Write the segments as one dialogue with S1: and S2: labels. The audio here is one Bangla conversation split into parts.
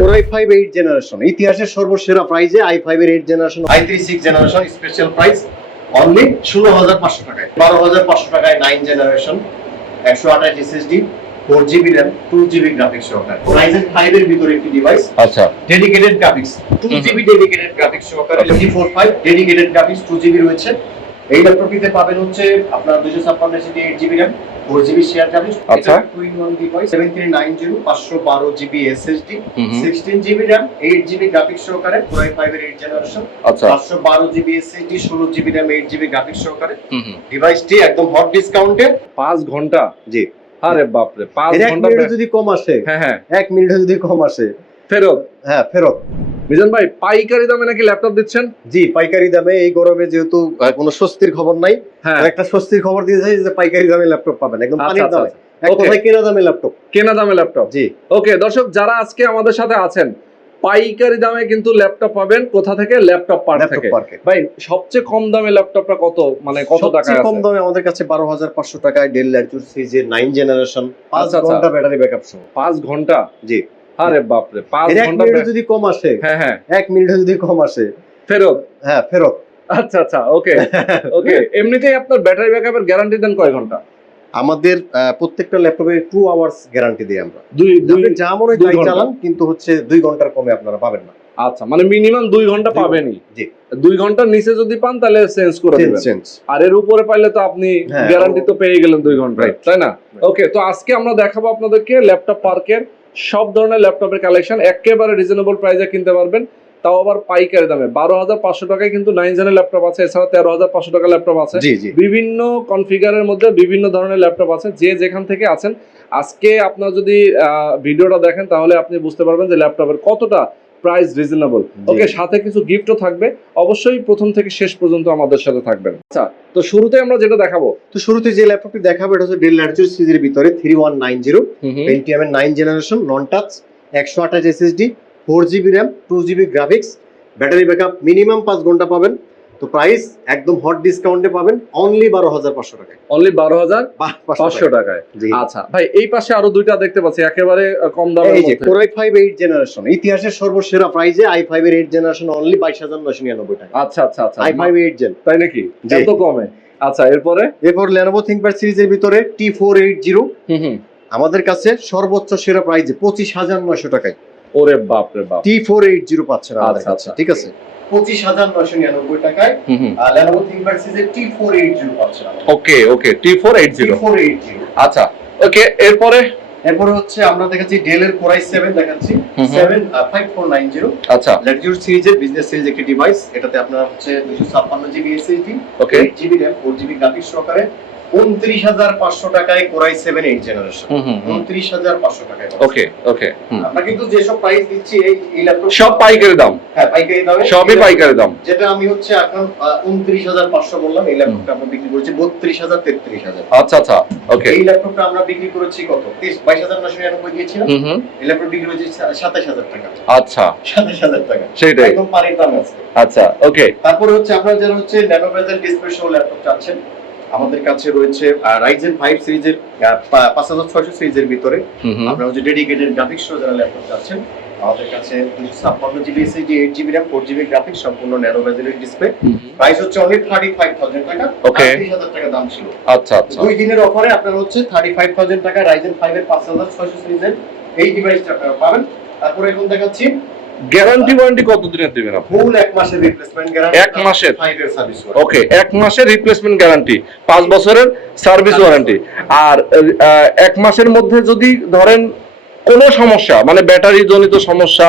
S1: Core i five eight generation ইতিহাসের সর্বসেরা প্রাইজে আই ফাইভ এর eight generation i three six generation special price only ষোলো হাজার পাঁচশো টাকায়। বারো হাজার পাঁচশো টাকায় নাইন জেনারেশন একশো আঠাশ SSD four GB RAM two GB graphics সহকারে। রাইজেন ফাইভ এর ভিতরে একটি ডিভাইস
S2: আচ্ছা।
S1: Dedicated graphics
S2: two
S1: GB dedicated graphics সহকারে। G four five dedicated graphics two GB রয়েছে। এই ল্যাপটপটিতে পাবেন হচ্ছে আপনার দুশো ছাপ্পান্ন GB eight GB RAM four GB share graphics
S2: আচ্ছা।
S1: Two one device seven three nine zero পাঁচশো বারো
S2: GB SSD.
S1: Sixteen GB RAM eight GB graphics সহকারে কোরাই ফাইভ এর এইট জেনারেশন
S2: আচ্ছা।
S1: পাঁচশো বারো জিবি এসএসডি ষোলো GB RAM eight GB graphics সহকারে। ডিভাইসটি একদম হট ডিসকাউন্টে
S2: পাঁচ ঘণ্টা?
S1: জি।
S2: আরে বাপরে পাঁচ ঘণ্টা
S1: মিনিট যদি কম আসে।
S2: হ্যাঁ হ্যাঁ।
S1: এক মিনিটে যদি কম আসে।
S2: ফেরত?
S1: হ্যাঁ ফেরত।
S2: মিজান ভাই পাইকারি দামে নাকি ল্যাপটপ দিচ্ছেন?
S1: জি পাইকারি দামে এই গরমে যেহেতু কোনো স্বস্তির খবর নাই
S2: হ্যাঁ।
S1: একটা স্বস্তির খবর যে পাইকারি দামে ল্যাপটপ পাবেন একদম
S2: আচ্ছা,
S1: পানির
S2: আচ্ছা,
S1: দামে।
S2: আচ্ছা।
S1: কথায় কেনা দামে ল্যাপটপ।
S2: কেনা দামে ল্যাপটপ?
S1: জি।
S2: ওকে দর্শক যারা আজকে আমাদের সাথে আছেন পাইকারি দামে কিন্তু ল্যাপটপ পাবেন কোথা থেকে? ল্যাপটপ পার্ক থেকে। ভাই সবচেয়ে কম দামে ল্যাপটপটা কত? মানে কত টাকা
S1: সবচেয়ে কম দামে আমাদের কাছে বারো হাজার পাঁচশো টাকায় ডেল ল্যাটিউড সিরিজের নাইন জেনারেশন পাঁচ
S2: আচ্ছা, আচ্ছা।
S1: ঘণ্টা ব্যাটারি ব্যাকআপ সহ।
S2: পাঁচ ঘণ্টা?
S1: জি।
S2: আরে ঘণ্টা
S1: যদি কম আসে
S2: হ্যাঁ হ্যাঁ।
S1: মিনিটে যদি কম আসে।
S2: ফেরত?
S1: হ্যাঁ ফেরত।
S2: আচ্ছা আচ্ছা ওকে ওকে। এমনিতেই আপনার ব্যাটারি ব্যাকআপের গ্যারান্টি দেন কয় ঘণ্টা?
S1: আমাদের প্রত্যেকটা ল্যাপটপে টু আওয়ার্স গ্যারান্টি দিই আমরা।
S2: দুই দুই
S1: যা মনে তাই চালান কিন্তু হচ্ছে দুই ঘণ্টার কমে আপনারা পাবেন না।
S2: আচ্ছা মানে মিনিমাম দুই
S1: ঘণ্টা
S2: পাবেনই।
S1: জি।
S2: দুই ঘণ্টার নিচে যদি পান তাহলে চেঞ্জ করে
S1: চেঞ্জ
S2: আর এর উপরে পাইলে তো আপনি গ্যারান্টি তো পেয়ে গেলেন দুই
S1: ঘণ্টা
S2: তাই না? ওকে তো আজকে আমরা দেখাবো আপনাদেরকে ল্যাপটপ পার্কের সব ধরনের ল্যাপটপের কালেকশন একেবারে রিজনেবল প্রাইসে কিনতে পারবেন। তাও আবার পাইকারি দামে। বারো হাজার পাঁচশো টাকায় কিন্তু নাইন জেনের ল্যাপটপ আছে এছাড়া তেরো হাজার পাঁচশো টাকা ল্যাপটপ আছে। বিভিন্ন কনফিগারের মধ্যে বিভিন্ন ধরনের ল্যাপটপ আছে। যে যেখান থেকে আছেন আজকে আপনার যদি আহ, ভিডিওটা দেখেন তাহলে আপনি বুঝতে পারবেন যে ল্যাপটপের কতটা প্রাইস রিজনেবল ওকে সাথে কিছু গিফটও থাকবে। অবশ্যই প্রথম থেকে শেষ পর্যন্ত আমাদের সাথে থাকবেন। আচ্ছা তো শুরুতে আমরা যেটা দেখাবো।
S1: তো শুরুতে যে ল্যাপটপটি দেখাবো এটা হচ্ছে ডেল ল্যাটিটিউড সিরিজের ভিতরে three one nine zero Pentium এর 9 জেনারেশন নন টাচ একশো আঠাশ SSD four GB RAM two GB graphics battery backup minimum 5 ঘণ্টা পাবেন। তো প্রাইস একদম হট ডিসকাউন্টে পাবেন অনলি বারো হাজার পাঁচশো টাকায়।
S2: অনলি বারো হাজার পাঁচশো টাকায়। আচ্ছা ভাই এই পাশে আরও দুইটা দেখতে পাচ্ছি একেবারে কম দামের
S1: এই যে core i five eight generation ইতিহাসের সর্বসেরা প্রাইজে আই ফাইভ এর এইট জেনারেশন অনলি বাইশ হাজার নশো নিরানব্বই টাকা।
S2: আচ্ছা আচ্ছা আচ্ছা।
S1: আই ফাইভ এইট জেন
S2: তাই নাকি। এত কমে। আচ্ছা এরপরে?
S1: এরপর লেনোভো থিঙ্কপ্যাড সিরিজের ভিতরে T four eight zero
S2: hmm hmm.
S1: আমাদের কাছে সর্বোচ্চ সেরা প্রাইজে পঁচিশ হাজার নশো টাকায়।
S2: ওরে বাপ। রে বাপ
S1: টি ফোর এইট জিরো পাচ্ছেন
S2: আচ্ছা, আচ্ছা।
S1: ঠিক আছে? পঁচিশ হাজার নশো নিরানব্বই টাকায় লেনোভো থিঙ্কপ্যাড সিরিজের টি ফোর এইট জিরো পাচ্ছেন
S2: okay okay T four
S1: eight
S2: zero
S1: four eight zero
S2: আচ্ছা ওকে এরপরে?
S1: এরপরে হচ্ছে আমরা দেখাচ্ছি ডেল এর কোরাই সেভেন দেখাচ্ছি। Seven five four nine zero
S2: আচ্ছা।
S1: ল্যাটিটিউড সিরিজের বিজনেস সিরিজ একটি ডিভাইস এটাতে আপনার হচ্ছে দুশো ছাপ্পান্ন GB SSD
S2: okay
S1: eight GB RAM four GB graphics সহকারে উনত্রিশ হাজার পাঁচশো টাকায় কোরাই সেভেন এইট জেনারেশন উনত্রিশ হাজার পাঁচশো টাকায়
S2: ওকে ওকে
S1: আমরা কিন্তু যেসব প্রাইস দিচ্ছি এই ল্যাপটপ
S2: সব পাইকারি দাম।
S1: হ্যাঁ পাইকারি দামে।
S2: সবই পাইকারি দাম।
S1: যেটা আমি হচ্ছে এখন উনত্রিশ হাজার পাঁচশো বললাম এই ল্যাপটপটা আমরা বিক্রি করেছি বত্রিশ হাজার তেত্রিশ হাজার।
S2: আচ্ছা আচ্ছা ওকে
S1: এই ল্যাপটপটা আমরা বিক্রি করেছি কত? বাইশ হাজার নশো নিরানব্বই দিয়েছিলাম। এই ল্যাপটপ বিক্রি করেছি সাতাশ হাজার টাকা।
S2: আচ্ছা।
S1: সাতাশ হাজার টাকা।
S2: সেইটাই।
S1: একদম পানির দাম আছে।
S2: আচ্ছা ওকে
S1: তারপরে হচ্ছে আপনারা যারা হচ্ছে ন্যানো ডিসপ্লে সহ ল্যাপটপ চাচ্ছেন আমাদের কাছে রয়েছে রাইজেন ফাইভ সিরিজের পাঁচ হাজার ছয়শো সিরিজের ভিতরে। আপনারা হচ্ছে ডেডিকেটেড গ্রাফিক্স সহ যারা ল্যাপটপ চাচ্ছেন আমাদের কাছে ছাপ্পান্ন GB SSD eight GB RAM four GB graphics সম্পূর্ণ ন্যানো বেজেলের ডিসপ্লে প্রাইস হচ্ছে অনলি থার্টি ফাইভ থাউজেন্ড টাকা ওকে হাজার টাকা দাম ছিল।
S2: আচ্ছা আচ্ছা।
S1: দুই দিনের অফারে আপনার হচ্ছে থার্টি ফাইভ থাউজেন্ড টাকা রাইজেন ফাইভ এর পাঁচ হাজার ছয়শো সিরিজের এই ডিভাইসটা আপনারা পাবেন। তারপরে এখন দেখাচ্ছি
S2: গ্যারান্টি ওয়ারেন্টি কত দিনের দিবেন আপনি?
S1: ফুল এক মাসের রিপ্লেসমেন্ট গ্যারান্টি
S2: এক মাসের?
S1: ফাইভ এর সার্ভিস
S2: ওকে এক মাসের রিপ্লেসমেন্ট গ্যারান্টি পাঁচ বছরের সার্ভিস ওয়ারেন্টি আর এক মাসের মধ্যে যদি ধরেন কোনো সমস্যা মানে ব্যাটারি জনিত সমস্যা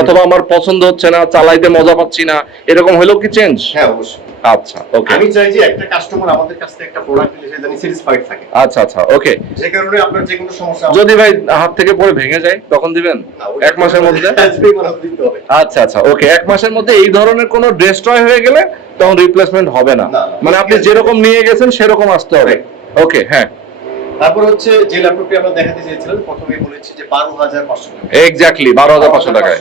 S2: অথবা আমার পছন্দ হচ্ছে না চালাইতে মজা পাচ্ছি না এরকম হলেও কি চেঞ্জ
S1: হ্যাঁ অবশ্যই।
S2: আচ্ছা ওকে
S1: আমি চাই যে একটা কাস্টমার আমাদের কাছ থেকে একটা প্রোডাক্ট নিলে সে জানি স্যাটিসফাইড থাকে।
S2: আচ্ছা আচ্ছা ওকে
S1: যে কারণে আপনার যে কোনো সমস্যা
S2: যদি ভাই হাত থেকে পড়ে ভেঙে যায় তখন দিবেন? এক মাসের মধ্যে? আচ্ছা আচ্ছা ওকে এক মাসের মধ্যে এই ধরনের কোনো ডিস্ট্রয় হয়ে গেলে তখন রিপ্লেসমেন্ট হবে না। মানে আপনি যেরকম নিয়ে গেছেন সেরকম আসতে হবে। ওকে হ্যাঁ।
S1: তারপর হচ্ছে যে ল্যাপটপটি আমরা দেখাতে চেয়েছিলাম প্রথমে বলেছি যে বারো হাজার পাঁচশো টাকা।
S2: এক্স্যাক্টলি বারো হাজার পাঁচশো টাকায়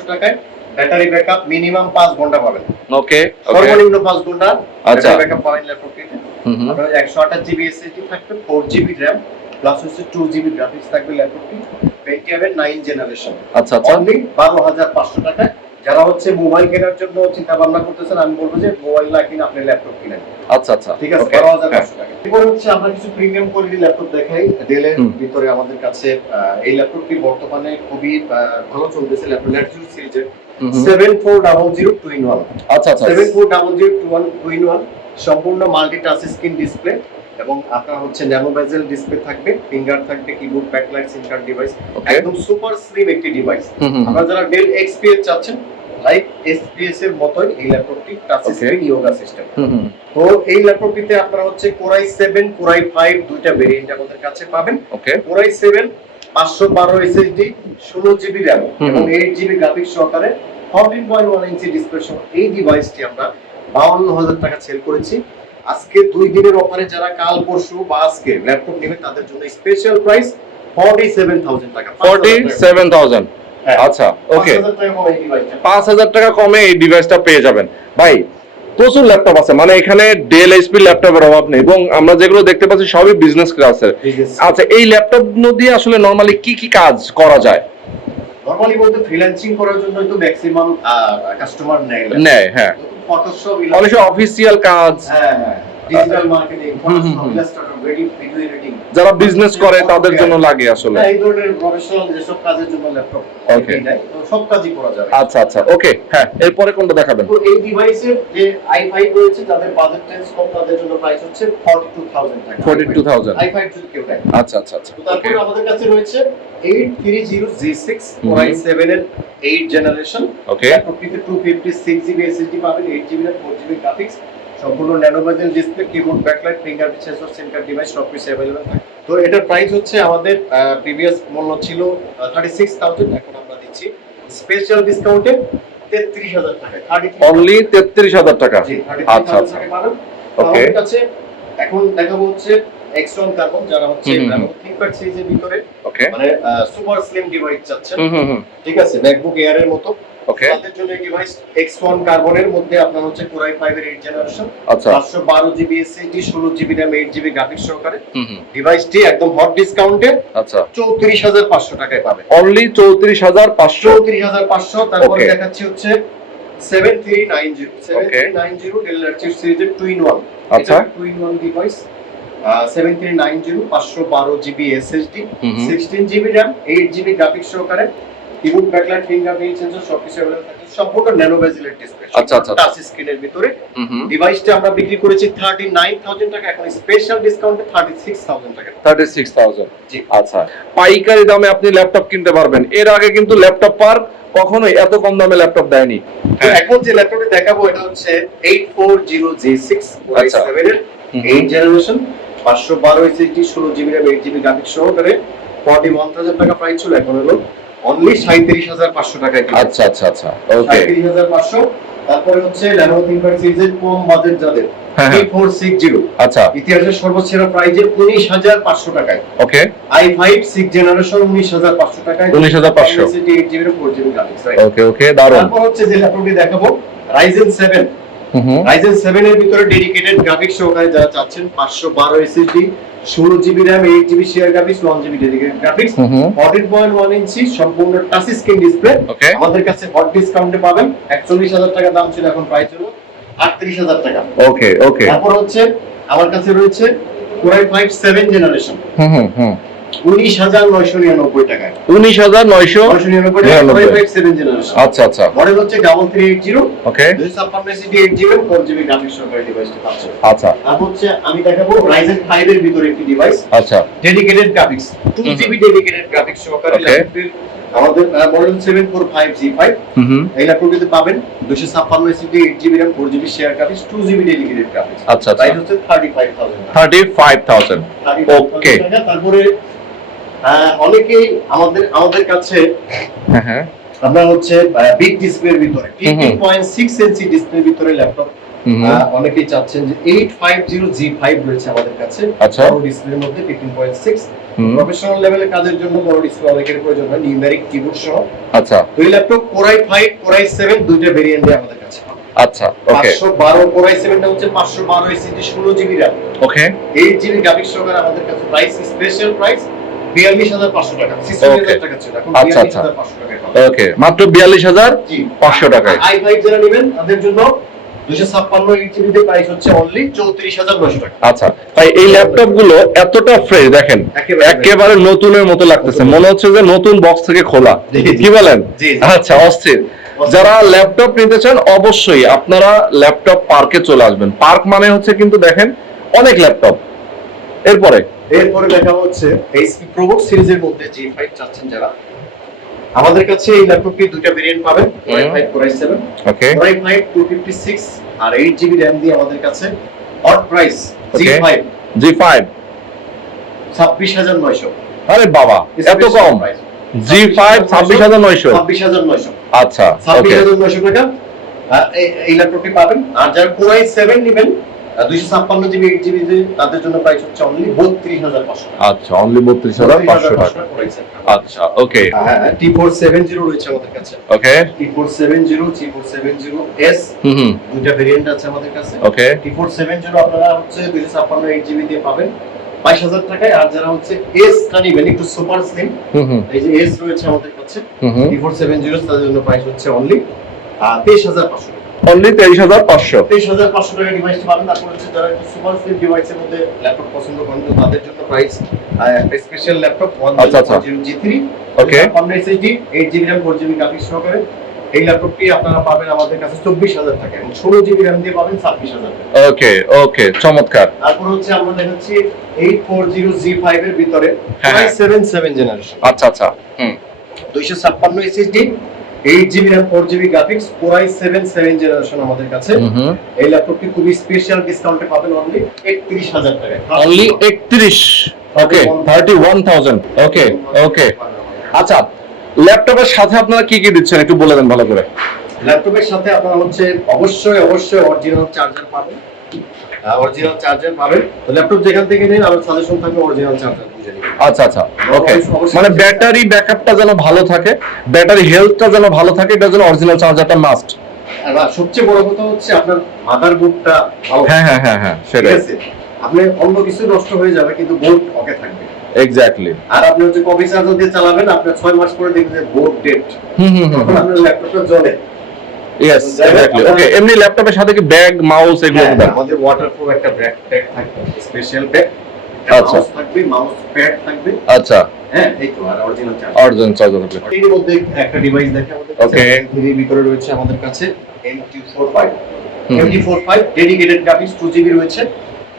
S1: ব্যাটারি ব্যাকআপ মিনিমাম পাঁচ ঘণ্টা পাবেন।
S2: ওকে
S1: সর্বনিম্ন পাঁচ ঘণ্টা
S2: আচ্ছা।
S1: ব্যাকআপ পাবেন
S2: হুম হুম।
S1: আপনার একশো আঠাশ জিবি এসএসডি থাকবে ফোর জিবি র্যাম প্লাস হচ্ছে টু জিবি গ্রাফিক্স থাকবে ল্যাপটপটি পেন্টিয়ামের নাইন জেনারেশন
S2: আচ্ছা আচ্ছা।
S1: অনলি বারো হাজার পাঁচশো টাকায় যারা হচ্ছে মোবাইল কেনার জন্য চিন্তা ভাবনা করতেছেন আমি বলব যে মোবাইল না কিনে আপনি ল্যাপটপ কিনেন।
S2: আচ্ছা আচ্ছা।
S1: ঠিক আছে? বারো হাজার। পাঁচশো টাকা। এরপর হচ্ছে আমরা কিছু প্রিমিয়াম কোয়ালিটি ল্যাপটপ দেখাই। ডেলের ভিতরে আমাদের কাছে এই ল্যাপটপটি বর্তমানে খুবই ভালো চলতেছে ল্যাপটপ ল্যাপটপ সিরিজের। Seven four double zero two in one
S2: আচ্ছা আচ্ছা।
S1: Seven four double zero two one two in one সম্পূর্ণ মাল্টি টাচ স্ক্রিন ডিসপ্লে এবং আপনার হচ্ছে ন্যানো বেজেল ডিসপ্লে থাকবে ফিঙ্গার থাকবে keyboard backlight SIM card
S2: device
S1: একদম সুপার স্লিম একটি ডিভাইস আপনারা যারা ডেল এক্সপিএস চাচ্ছেন লাইক এসপিএস এর মতোই এই ল্যাপটপটি টাচ স্ক্রিন ইয়োগা সিস্টেম তো এই ল্যাপটপটিতে আপনারা হচ্ছে core i seven core i five দুইটা ভেরিয়েন্ট আমাদের কাছে পাবেন।
S2: ওকে
S1: কোরাই সেভেন পাঁচশো বারো এসএসডি ষোলো জিবি র্যাম এবং এইট জিবি গ্রাফিক্স সহকারে fourteen point one inch display সহ এই ডিভাইসটি আমরা বাউন্ন হাজার টাকা সেল করেছি। আজকে দুই দিনের অফারে যারা কাল পরশু বা আজকে ল্যাপটপ নেবে তাদের জন্য special price forty seven thousand টাকা
S2: ফর্টি সেভেন থাউজেন্ড। আচ্ছা ওকে।
S1: পাঁচ হাজার টাকা কমে এই ডিভাইসটা
S2: পাঁচ হাজার টাকা কমে এই ডিভাইসটা পেয়ে যাবেন। ভাই প্রচুর ল্যাপটপ আছে মানে এখানে ডেল এইচপি ল্যাপটপের অভাব নেই এবং আমরা যেগুলো দেখতে পাচ্ছি সবই বিজনেস ক্লাসের আচ্ছা এই ল্যাপটপ দিয়ে আসলে নর্মালি কি কি কাজ করা যায়?
S1: নরমালি বলতে ফ্রিল্যান্সিং করার জন্য তো ম্যাক্সিমাম কাস্টমার নেয়।
S2: নেয় হ্যাঁ।
S1: ফটোশপ
S2: অফিসিয়াল কাজ।
S1: হ্যাঁ হ্যাঁ। ডিজিটাল মার্কেটিং ভিডিও এডিটিং
S2: যারা বিজনেস করে তাদের জন্য লাগে আসলে।
S1: এই ধরনের প্রফেশনাল যেসব কাজের জন্য ল্যাপটপ তো সব কাজই করা যাবে।
S2: আচ্ছা আচ্ছা ওকে হ্যাঁ এরপরে কোনটা দেখাবেন?
S1: তো এই ডিভাইসের যে i5 রয়েছে যাদের বাজেট টেন্স কম তাদের জন্য প্রাইস হচ্ছে 42000 টাকা।
S2: 42,000
S1: i5 যদি কেউ নেয়।
S2: আচ্ছা আচ্ছা আচ্ছা
S1: তারপরে আমাদের কাছে রয়েছে 830G6
S2: হুম।
S1: Core i7 এর 8 জেনারেশন
S2: ওকে
S1: ল্যাপটপটিতে 256 জিবি এসএসডি পাবেন 8 জিবি আর 4 জিবি গ্রাফিক্স সম্পূর্ণ ন্যানোভাইজেন display keyboard backlight fingerprint sensor SIM device সব কিছু অ্যাভেলেবেল তো এটার প্রাইস হচ্ছে আমাদের প্রিভিয়াস মূল্য ছিল থার্টি সিক্স থাউজেন্ড এখন আমরা দিচ্ছি স্পেশাল ডিসকাউন্টে তেত্রিশ হাজার টাকা।
S2: অনলি তেত্রিশ হাজার টাকা? আচ্ছা আচ্ছা।
S1: ওকে আছে এখন দেখাবো হচ্ছে এক্সট্রন কার্বন যারা হচ্ছে থিংকপ্যাড সিরিজের ভিতরে। মানে সুপার স্লিম ডিভাইস চাচ্ছেন। ঠিক আছে ম্যাকবুক এয়ার এর মতো।
S2: ওকে
S1: তাদের জন্য এই ডিভাইস এক্স1 কার্বনের মধ্যে আপনার হচ্ছে কোরাই 5 এর 8 জেনারেশন
S2: আচ্ছা।
S1: 512 GB SSD 16 GB RAM 8 GB graphics সহকারে। ডিভাইসটি একদম হট ডিসকাউন্টে
S2: আচ্ছা।
S1: 34500 টাকায় পাবেন।
S2: অনলি চৌত্রিশ হাজার পাঁচশো?
S1: 34500 তারপরে দেখাচ্ছি হচ্ছে 7390 7390 ডেল ল্যাটিটিউড সিরিজের টু ইন ওয়ান
S2: আচ্ছা।
S1: Two in one device 7390 512 GB SSD
S2: hmm hmm.
S1: 16 GB RAM 8 GB graphics সহকারে। কিবোর্ড ব্যাকলাইট ফিঙ্গারপ্রিন্ট সেন্সর সবকিছু अवेलेबल থাকে সম্পূর্ণ ন্যানো বেজেলের ডিসপ্লে
S2: আচ্ছা, আচ্ছা,
S1: টাচ স্ক্রিনের ভিতরে
S2: হুম হুম
S1: ডিভাইসটা আমরা বিক্রি করেছি 39000 টাকা এখন স্পেশাল ডিসকাউন্টে 36000 টাকা
S2: থার্টি সিক্স থাউজেন্ড
S1: জি।
S2: আচ্ছা পাইকারি দামে আপনি ল্যাপটপ কিনতে পারবেন এর আগে কিন্তু ল্যাপটপ পার কখনোই এত কম দামে ল্যাপটপ দেয়নি
S1: তো এখন যে ল্যাপটপটা দেখাবো এটা হচ্ছে 840J6
S2: আচ্ছা।
S1: i7 এর 8 generation 512 SSD 16 GB RAM 8 GB graphics সহকারে 41000 টাকা প্রাইস ছিল এখন হলো অনলি 37500 টাকায় কিনতে
S2: আচ্ছা আচ্ছা আচ্ছা ওকে
S1: 37500 তারপরে হচ্ছে সিরিজের কম বাজেট যাদের
S2: হ্যাঁ হ্যাঁ।
S1: 3460
S2: আচ্ছা।
S1: ইতিহাসের সর্বসেরা প্রাইজে 19500 টাকায়।
S2: ওকে
S1: i5 6 জেনারেশন 19500 টাকায়।
S2: 19,500
S1: SSD 8 GB 4 GB graphics
S2: okay okay দারুণ
S1: তারপর হচ্ছে যে ল্যাপটপটি দেখাবো Ryzen 7
S2: হুম হুম।
S1: Ryzen 7 এর ভিতরে ডেডিকেটেড গ্রাফিক্স সহকারে যারা চাচ্ছেন 512 SSD 16 GB RAM eight GB share graphics one GB graphics
S2: hmm hmm.
S1: 14.1 inch সম্পূর্ণ টাচ স্ক্রিন ডিসপ্লে আমাদের কাছে হট ডিসকাউন্টে পাবেন। 41000 টাকা দাম ছিল এখন প্রাইস হলো 38000 টাকা।
S2: ওকে ওকে
S1: তারপর হচ্ছে আমার কাছে রয়েছে core i five seven
S2: generation hmm hmm.
S1: Hmm 19999 টাকায়।
S2: উনিশ হাজার নয়শো
S1: 999 টাকা Core i5 7 জেনারেশন
S2: আচ্ছা আচ্ছা।
S1: মডেল হচ্ছে 3380
S2: okay
S1: 256 SSD 8 GB 4 GB graphics সহকারে ডিভাইসটি পাচ্ছেন।
S2: আচ্ছা।
S1: তারপর হচ্ছে আমি দেখাবো Ryzen 5 এর ভিতরে একটি ডিভাইস
S2: আচ্ছা।
S1: Dedicated graphics 2 GB dedicated graphics সহকারে
S2: Okay.
S1: ল্যাপটপটির আমাদের মডেল 745G5
S2: হুম হুম।
S1: এই ল্যাপটপটিতে পাবেন 256 SSD 8 GB RAM 4 GB share graphics 2 GB dedicated graphics
S2: আচ্ছা আচ্ছা।
S1: প্রাইস হচ্ছে
S2: থার্টি ফাইভ থাউজেন্ড
S1: 35,000
S2: Okay.
S1: টাকা। তারপরে আহ, অনেকেই আমাদের আমাদের কাছে
S2: হ্যাঁ হ্যাঁ।
S1: আপনার হচ্ছে বিগ ডিসপ্লের ভিতরে
S2: হুম হুম।
S1: 15.6 ইঞ্চি ডিসপ্লের ভিতরে ল্যাপটপ অনেকেই চাচ্ছেন যে 850G5 রয়েছে আমাদের কাছে
S2: আচ্ছা।
S1: ডিসপ্লের মধ্যে 15.6
S2: হুম।
S1: প্রফেশনাল লেভেলের কাজের জন্য বড় ডিসপ্লে অনেকের প্রয়োজন হয় নিউমেরিক কিবোর্ড সহ।
S2: আচ্ছা।
S1: এই ল্যাপটপ কোরাই 5 কোরাই 7 দুইটা ভেরিয়েন্টে আমাদের কাছে।
S2: আচ্ছা ওকে
S1: পাঁচশো বারো কোরাই সেভেনটা হচ্ছে পাঁচশো বারো এসিডি ষোলো GB RAM
S2: okay
S1: eight GB graphics সহকারে আমাদের কাছে প্রাইস স্পেশাল প্রাইস পাঁচশো
S2: আচ্ছা, আচ্ছা।
S1: পাঁচশো।
S2: ওকে মাত্র বিয়াল্লিশ হাজার
S1: জি।
S2: 500 টাকায়।
S1: আই ফাইভ যারা নেবেন তাদের জন্য
S2: আচ্ছা তাই এই ল্যাপটপগুলো এতটা ফ্রেশ দেখেন
S1: একেবারে
S2: নতুনের মতো লাগতেছে। মনে হচ্ছে যে নতুন বক্স থেকে খোলা। কি বলেন। আচ্ছা অস্থির। যারা ল্যাপটপ নিতে চান অবশ্যই আপনারা ল্যাপটপ পার্কে চলে আসবেন। পার্ক মানে হচ্ছে কিন্তু দেখেন অনেক ল্যাপটপ এরপরে?
S1: এরপরে দেখা হচ্ছে এইচপি প্রোবুক সিরিজের মধ্যে জি ফাইভ চাচ্ছেন যারা। আমাদের কাছে এই ল্যাপটপটি দুইটা ভেরিয়েন্ট পাবেন
S2: core i.
S1: Core i seven
S2: okay
S1: core i five two fifty six R eight GB RAM দিয়ে আমাদের কাছে হট প্রাইস জি
S2: Okay.
S1: ফাইভ
S2: জি ফাইভ
S1: ছাব্বিশ হাজার নয়শো।
S2: আরে বাবা এত কম। জি ফাইভ ছাব্বিশ হাজার নয়শো।
S1: ছাব্বিশ হাজার নয়শো।
S2: আচ্ছা
S1: ছাব্বিশ
S2: ওকে
S1: হাজার নয়শো টাকা। এই- ল্যাপটপটি পাবেন। আর যারা কোরাই সেভেন নেবেন দুইশো ছাপ্পান্ন জিবি এইট জিবি তাদের জন্য প্রাইস হচ্ছে অনলি বত্রিশ হাজার পাঁচশো
S2: আচ্ছা অনলি বত্রিশ হাজার পাঁচশো টাকা। আচ্ছা ওকে
S1: হ্যাঁ টি ফোর সেভেন জিরো রয়েছে আমাদের কাছে।
S2: Okay
S1: T four seven zero T four seven zero S.
S2: হুম হুম।
S1: দুইটা ভেরিয়েন্ট আছে আমাদের কাছে।
S2: Okay
S1: T four seven zero আপনারা হচ্ছে দুইশো ছাপ্পান্ন এইট জিবি দিয়ে পাবেন। বাইশ হাজার টাকায় আর যারা হচ্ছে এস টা নিবেন একটু সুপার স্লিম
S2: হুম হুম।
S1: এই যে এস রয়েছে আমাদের কাছে টি ফোর সেভেন জিরো তাদের জন্য প্রাইস হচ্ছে অনলি তেইশ হাজার পাঁচশো
S2: অনলি তেইশ হাজার পাঁচশো।
S1: তেইশ হাজার পাঁচশো টাকা ডিভাইসটি পাবেন। তারপর হচ্ছে যারা সুপার স্লিম ডিভাইসের মধ্যে ল্যাপটপ পছন্দ করেন তো তাদের জন্য প্রাইস একটা স্পেশাল ল্যাপটপ ওয়ান
S2: আচ্ছা, আচ্ছা।
S1: G three
S2: Okay.
S1: ছাপ্পান্ন SSD eight GB RAM four GB graphics সহকারে। এই ল্যাপটপটি আপনারা পাবেন আমাদের কাছে চব্বিশ হাজার টাকা এবং ষোলো জিবি র্যাম দিয়ে পাবেন ছাব্বিশ হাজার টাকা।
S2: ওকে ওকে চমৎকার।
S1: তারপর হচ্ছে আমরা দেখাচ্ছি eight four zero G five এর ভিতরে। সেভেন সেভেন জেনারেশন
S2: আচ্ছা আচ্ছা। হুম।
S1: দুইশো ছাপ্পান্ন SSD eight GB RAM four GB graphics core i seven seven generation আমাদের কাছে। এই ল্যাপটপটি খুবই স্পেশাল ডিসকাউন্টে পাবেন অনলি একত্রিশ হাজার টাকায়।
S2: অনলি একত্রিশ। Okay thirty one thousand okay okay আচ্ছা ল্যাপটপের সাথে আপনারা কি কি দিচ্ছেন? একটু বলে দেন ভালো করে।
S1: ল্যাপটপের সাথে আপনারা হচ্ছে অবশ্যই অবশ্যই অরিজিনাল চার্জার পাবেন। অরিজিনাল চার্জার পাবেন। তো ল্যাপটপ যেখান থেকে নিন আমার সাজেশন থাকবে অরিজিনাল চার্জার বুঝে
S2: আচ্ছা আচ্ছা ওকে মানে ব্যাটারি ব্যাকআপটা যেন ভালো থাকে ব্যাটারি হেলথটা যেন ভালো থাকে এটার জন্য অরিজিনাল চার্জারটা মাস্ট
S1: আর সবচেয়ে বড় কথা হচ্ছে আপনার মাদারবোর্ডটা ভালো।
S2: হ্যাঁ হ্যাঁ হ্যাঁ হ্যাঁ সেটাই।
S1: আছে? আপনি অন্য কিছু নষ্ট হয়ে যাবে কিন্তু বোর্ড ওকে থাকবে।
S2: এক্স্যাক্টলি
S1: আর আপনি হচ্ছে কপি চার্জার দিয়ে চালাবেন আপনার ছয় মাস পরে দেখবেন যে বোর্ড ডেট
S2: হুম হুম হুম
S1: আপনার ল্যাপটপটা জ্বলে।
S2: ইয়েস এক্স্যাক্টলি ওকে এমনি ল্যাপটপের সাথে কি ব্যাগ মাউস এগুলো
S1: হ্যাঁ, আমাদের ওয়াটারপ্রুফ একটা ব্যাগ ব্যাগ থাকবে স্পেশাল ব্যাগ
S2: আচ্ছা।
S1: থাকবে মাউস প্যাড থাকবে।
S2: আচ্ছা।
S1: হ্যাঁ এই তো আর অরিজিনাল চার্জার
S2: অরিজিনাল চার্জার থাকবে।
S1: এর মধ্যে একটা ডিভাইস দেখে আমাদের কাছে এর ভিতরে রয়েছে আমাদের কাছে MT45 MT45 dedicated graphics 2GB রয়েছে।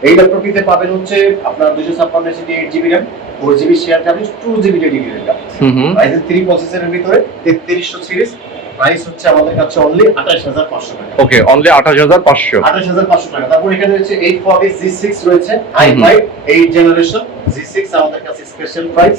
S1: এই ল্যাপটপটিতে পাবেন হচ্ছে আপনার 256 SSD 8GB RAM 4GB share graphics 2GB
S2: dedicated graphics
S1: Ryzen 3 প্রসেসরের ভিতরে 3300 সিরিজ প্রাইস হচ্ছে আমাদের কাছে অনলি 28500 টাকা।
S2: ওকে অনলি আঠাশ হাজার পাঁচশো।
S1: 28500 টাকা। তারপর এখানে রয়েছে 840 G6 রয়েছে
S2: হুম হুম।
S1: i5 8 জেনারেশন G6 আমাদের কাছে স্পেশাল প্রাইস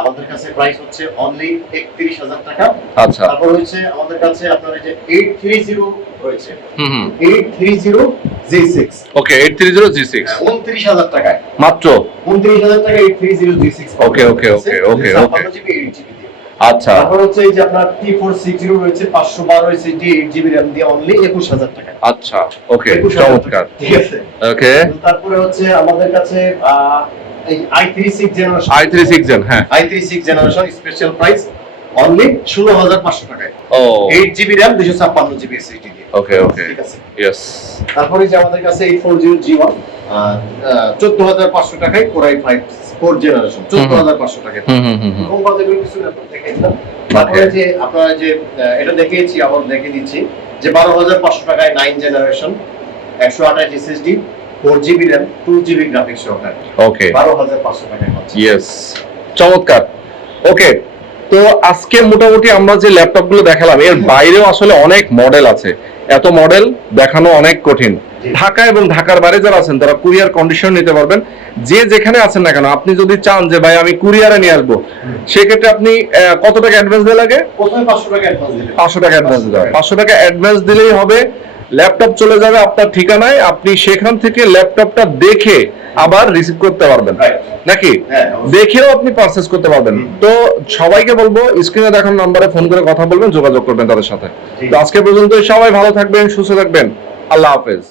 S1: আমাদের কাছে প্রাইস হচ্ছে অনলি 31000 টাকা।
S2: আচ্ছা।
S1: তারপর রয়েছে আমাদের কাছে আপনার এই যে 830 রয়েছে।
S2: হুম হুম।
S1: 830 G6
S2: okay eight three zero G six
S1: 29000 টাকায়।
S2: মাত্র?
S1: 29000 টাকা 830 G6
S2: Okay, okay, okay, okay, okay.
S1: GB 8 GB দিয়ে
S2: আচ্ছা।
S1: তারপর হচ্ছে এই যে আপনার T460 রয়েছে 512 এসএসডি 8 জিবি RAM দিয়ে অনলি 21000 টাকা।
S2: আচ্ছা ওকে
S1: 21000
S2: চমৎকার।
S1: ঠিক আছে?
S2: ওকে
S1: তারপরে হচ্ছে আমাদের কাছে এই i36 generation
S2: I three six gen হ্যাঁ।
S1: I36 generation special price only 16500 টাকায়।
S2: ও।
S1: 8 জিবি RAM 256 জিবি এসএসডি দিয়ে।
S2: ওকে ওকে
S1: ঠিক আছে?
S2: ইয়েস
S1: তারপরে যে আমাদের কাছে 840 G1 চোদ্দ হাজার পাঁচশো টাকায় কোরাই ফাইভ ফোর জেনারেশন চোদ্দ হাজার পাঁচশো টাকায়। এরকম বাজেটের কিছু ল্যাপটপ দেখিয়েছিলাম তারপরে যে আপনারা যে এটা দেখিয়েছি আবার দেখিয়ে দিচ্ছি যে বারো হাজার পাঁচশো টাকায় নাইন জেনারেশন একশো আঠাশ SSD four GB RAM two GB graphics সহকারে।
S2: ওকে
S1: বারো হাজার পাঁচশো টাকায়
S2: ইয়েস চমৎকার। ওকে তো আজকে মোটামুটি আমরা যে ল্যাপটপগুলো দেখালাম এর বাইরেও আসলে অনেক মডেল আছে। এত মডেল দেখানো অনেক কঠিন। ঢাকা এবং ঢাকার বাইরে যারা আছেন তারা কুরিয়ার কন্ডিশন নিতে পারবেন। যে যেখানে আছেন না কেন আপনি যদি চান যে ভাই আমি কুরিয়ারে নিয়ে আসব সেক্ষেত্রে আপনি কত টাকা অ্যাডভান্স দেওয়া লাগে?
S1: পাঁচশো টাকা অ্যাডভান্স
S2: দেওয়া পাঁচশো টাকা অ্যাডভান্স দিলেই হবে ল্যাপটপ চলে যাবে আপনার ঠিকানায় আপনি সেখান থেকে ল্যাপটপটা দেখে আবার রিসিভ করতে পারবেন। নাকি?
S1: হ্যাঁ,
S2: দেখেও আপনি পারচেস করতে পারবেন। তো সবাইকে বলব স্ক্রিনে দেখানো নাম্বারে ফোন করে কথা বলবেন যোগাযোগ করবেন তাদের সাথে। তো আজকে পর্যন্ত সবাই ভালো থাকবেন সুস্থ থাকবেন। আল্লাহ হাফেজ।